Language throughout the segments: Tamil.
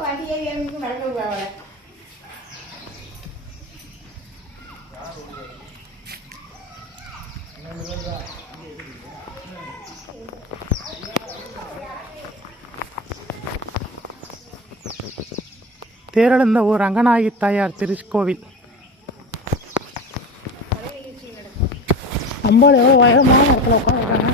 வண்டி ஏறி எனக்கு நடக்க விடாத தேரெழுந்த ஊர் ரங்கநாயகி தாயார் திருக்கோவில். அம்பாள் எவ்வளோ உயரமான இடத்துல உட்காந்துருக்காங்க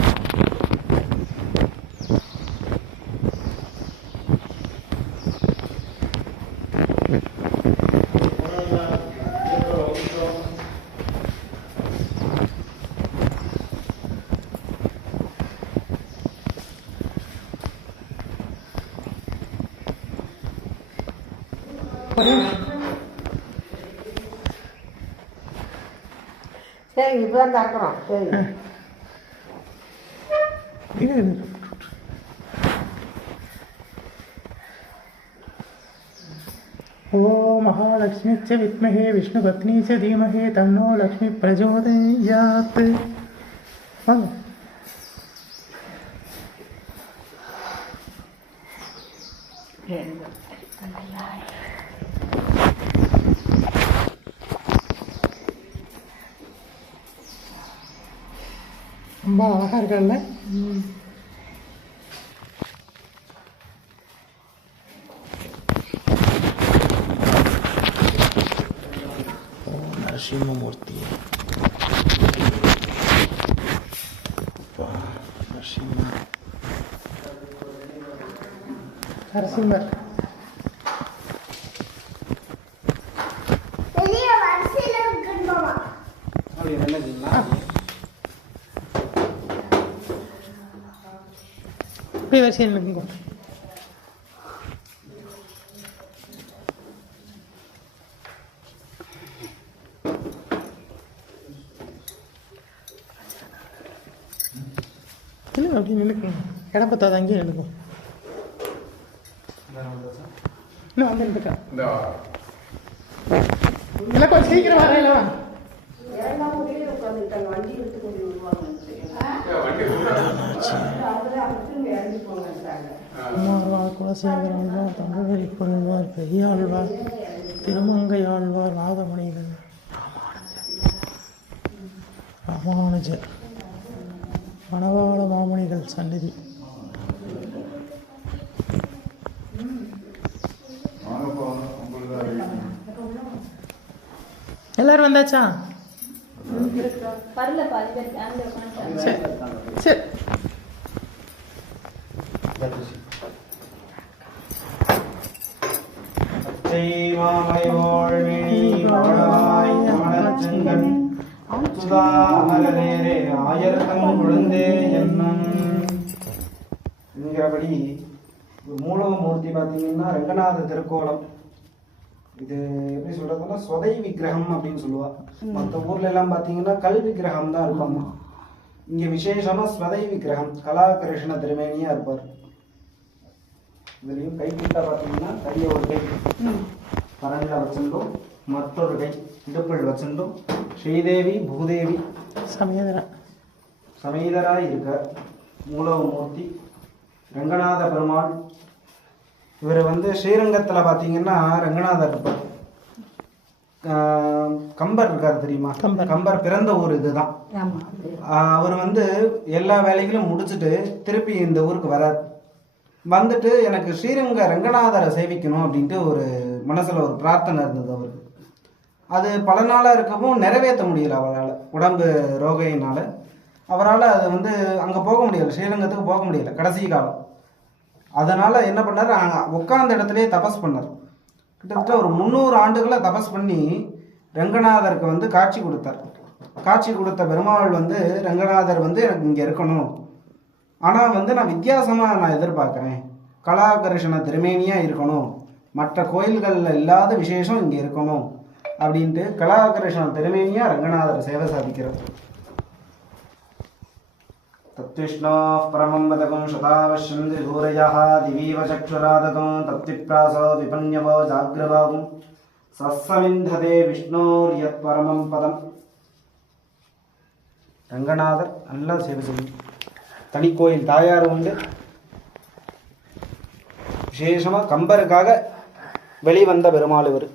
சரி இப்பதான் தாக்குறோம் சரி இது ஓ மகாலட்சுமி ச வித்மகே விஷ்ணு பத்னி ச தீமகே தன்னோ ரொம்ப அழகா இருக்கல்ல நரசிம்மமூர்த்தி. நரசிம்மர். நரசிம்மர் இப்படி வரிசையில் நிற்குங்க இல்லை அப்படி நின்றுக்குங்க இடம் பத்தாது அங்கேயே நின்றுக்கும் இன்னும் வந்து நின்றுக்கா இல்லை கொஞ்சம் சீக்கிரம் வரையில வா. குலசேகரம்வார் தமிழை பொருள்வார் பெரியாழ்வார் திருமங்கையாழ்வார் நாதமணிகள். ராமானுஜர். மணவாள மாமணிகள் சந்நிதி எல்லாரும் வந்தாச்சா? பரல பாதி பேர் ஃபேமிலி உட்காந்து சரி சரி என்கிறபடி மூலவ மூர்த்தி பார்த்தீங்கன்னா ரங்கநாத திருக்கோலம். இது எப்படி சொல்றதுன்னா சொதை விக்கிரகம் அப்படின்னு சொல்லுவா. மற்ற ஊர்ல எல்லாம் பார்த்தீங்கன்னா கல் விக்கிரகம் தான் இருப்பாங்க. இங்க விசேஷமா ஸ்வதை விக்கிரகம் கலாகிருஷ்ண திருமேனியா இருப்பார். இதுலயும் கை கிட்ட பார்த்தீங்கன்னா கையை ஒரு கை. வச்சிருந்தோம் மற்றொரு கை இடுப்பில் வச்சிருந்தோம் ஸ்ரீதேவி பூதேவி சமயதரன் சமேதராய் இருக்க மூலவ மூர்த்தி ரங்கநாத பெருமாள். இவர் வந்து ஸ்ரீரங்கத்தில் பார்த்தீங்கன்னா ரங்கநாதர் கம்பர் இருக்கார் தெரியுமா? கம்பர். பிறந்த ஊர் இதுதான். அவர் வந்து எல்லா வேலைகளும் முடிச்சுட்டு திருப்பி இந்த ஊருக்கு வரார். வந்துட்டு எனக்கு ஸ்ரீரங்க ரங்கநாதரை சேவிக்கணும் அப்படின்ட்டு ஒரு மனசில் ஒரு பிரார்த்தனை இருந்தது அவருக்கு. அது பல நாளாக இருக்கவும் நிறைவேற்ற முடியல அவரால் உடம்பு ரோகையினால். அவரால் அது வந்து அங்கே போக முடியல ஸ்ரீரங்கத்துக்கு போக முடியல கடைசி காலம். அதனால் என்ன பண்ணார்? உட்கார்ந்த இடத்துலேயே தபஸ் பண்ணார். கிட்டத்தட்ட ஒரு முந்நூறு ஆண்டுகளை தபஸ் பண்ணி ரங்கநாதருக்கு வந்து காட்சி கொடுத்தார். காட்சி கொடுத்த பெருமாள் வந்து ரங்கநாதர் வந்து எனக்கு இங்கே இருக்கணும். ஆனால் வந்து நான் வித்தியாசமாக நான் எதிர்பார்க்குறேன் கலாகர்ஷண திருமேனியாக இருக்கணும் மற்ற கோயில்களில் இல்லாத விசேஷம் இங்கே இருக்கணும் அப்படின்ட்டு கலாகர்ஷண திருமேனியாக ரங்கநாதர் சேவை சாதிக்கிறார் तत्विष्णोः परमं वदकं शतावश्यं द्विभूरयः दिवीव चक्षुरादतं तत्विप्रासो विपन्यवो जाग्रवागुं सस्समिन्धते विष्णोर्यत्परमं பதம் ரங்கநாதர் நல்லா சேவை செய்யும் தனி கோயில் தாயார் உண்டு. விசேஷமாக கம்பருக்காக வெளிவந்த பெருமாள் இவர்.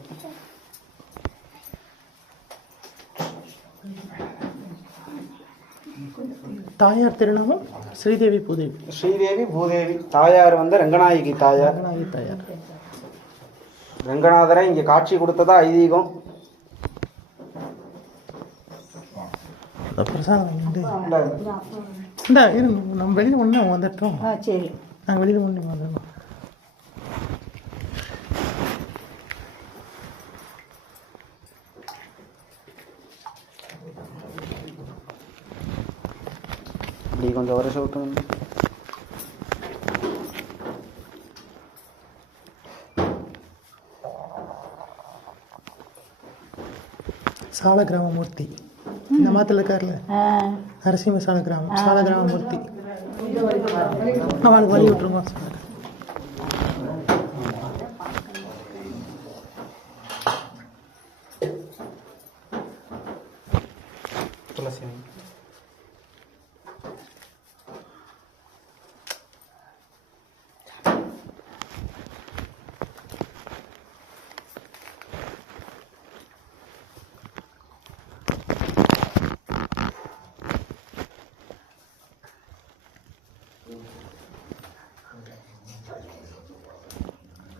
தாயார் திருநாமம் ஸ்ரீதேவி பூதேவி. ஸ்ரீதேவி பூதேவி தாயார் வந்து ரங்கநாயகி தாயார். ரங்கநாயகி தாயார். ரங்கநாதரை இங்கே காட்சி கொடுத்ததா ஐதீகம். பிரசாதம் இந்த இந்த இருங்க நம்ம வெளியில் ஒன்று வந்துட்டோம் ஆ சரி நாங்கள் வெளியில் ஒன்று வந்துடணும் இப்படி கொஞ்சம் வருஷம் விட்டு சால கிராமமூர்த்தி இந்த மாத்தில் இருக்கார்ல ஆ. நரசிம்ம சால கிராமம் சால கிராமமூர்த்தி அவனுக்கு வழி விட்டுருங்க துளசி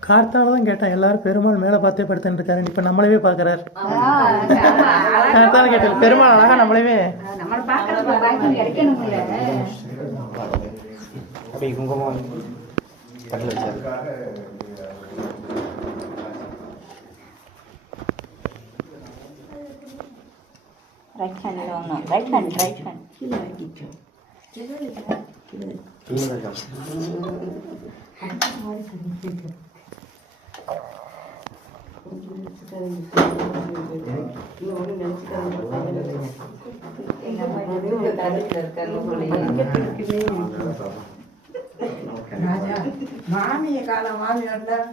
கார்த்தால தான் கேட்டேன். எல்லாரும் பெருமாள் மேலே பார்த்தே படுத்துட்டு இருக்காரு இப்போ நம்மளவே பார்க்குறாரு. கார்த்தால கேட்டேன் பெருமாள் அழகா நம்மளவே குங்குமம் தட்டில் வச்சாரு. ரைட் ஹேண்ட் ஒன்றும் ரைட் ஹேண்ட் ரைட் ஹேண்ட் கீழே வைக்கிச்சோ கீழே தான் இருக்காரு. மாமிய காலம் மாமி பார்க்கலாம்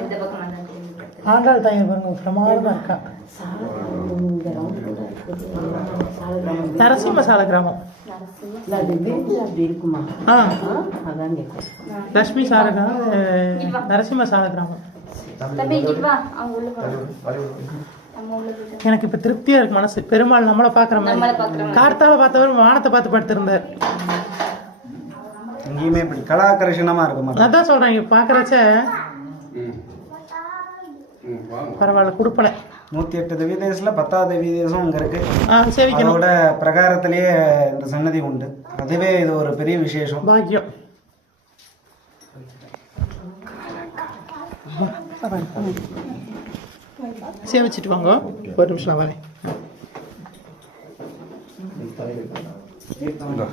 இந்த பக்கம் ஆண்டாள் தாயர் பாருங்க பிரமாதமாக இருக்கா? நரசிம்ம சால கிராமம். இருக்குமா? ஆ. லக்ஷ்மி சால கிராமம் நரசிம்ம சால கிராமம். எனக்கு இப்போ திருப்தியா இருக்கு மனசு. பெருமாள் நம்மளை பார்க்குற மாதிரி. கார்த்தால பார்த்தவர் வானத்தை பார்த்து படுத்திருந்தார். எங்கேயுமே இப்படி கலாகர்ஷணமாக இருக்க மாட்டேன். அதான் சொல்றேன் இங்க பார்க்குறச்ச பரவாயில்ல கொடுப்பல. நூற்றி எட்டு திவ்ய தேசத்தில் பத்தாவது திவ்ய தேசம் இங்கே இருக்கு. ஆ சேவிக்கணும். அதோட பிரகாரத்திலேயே இந்த சன்னதி உண்டு. அதுவே இது ஒரு பெரிய விசேஷம். பாக்கியம். சேவிச்சிட்டு வாங்க. ஒரு நிமிஷம் வரேன். வாங்க.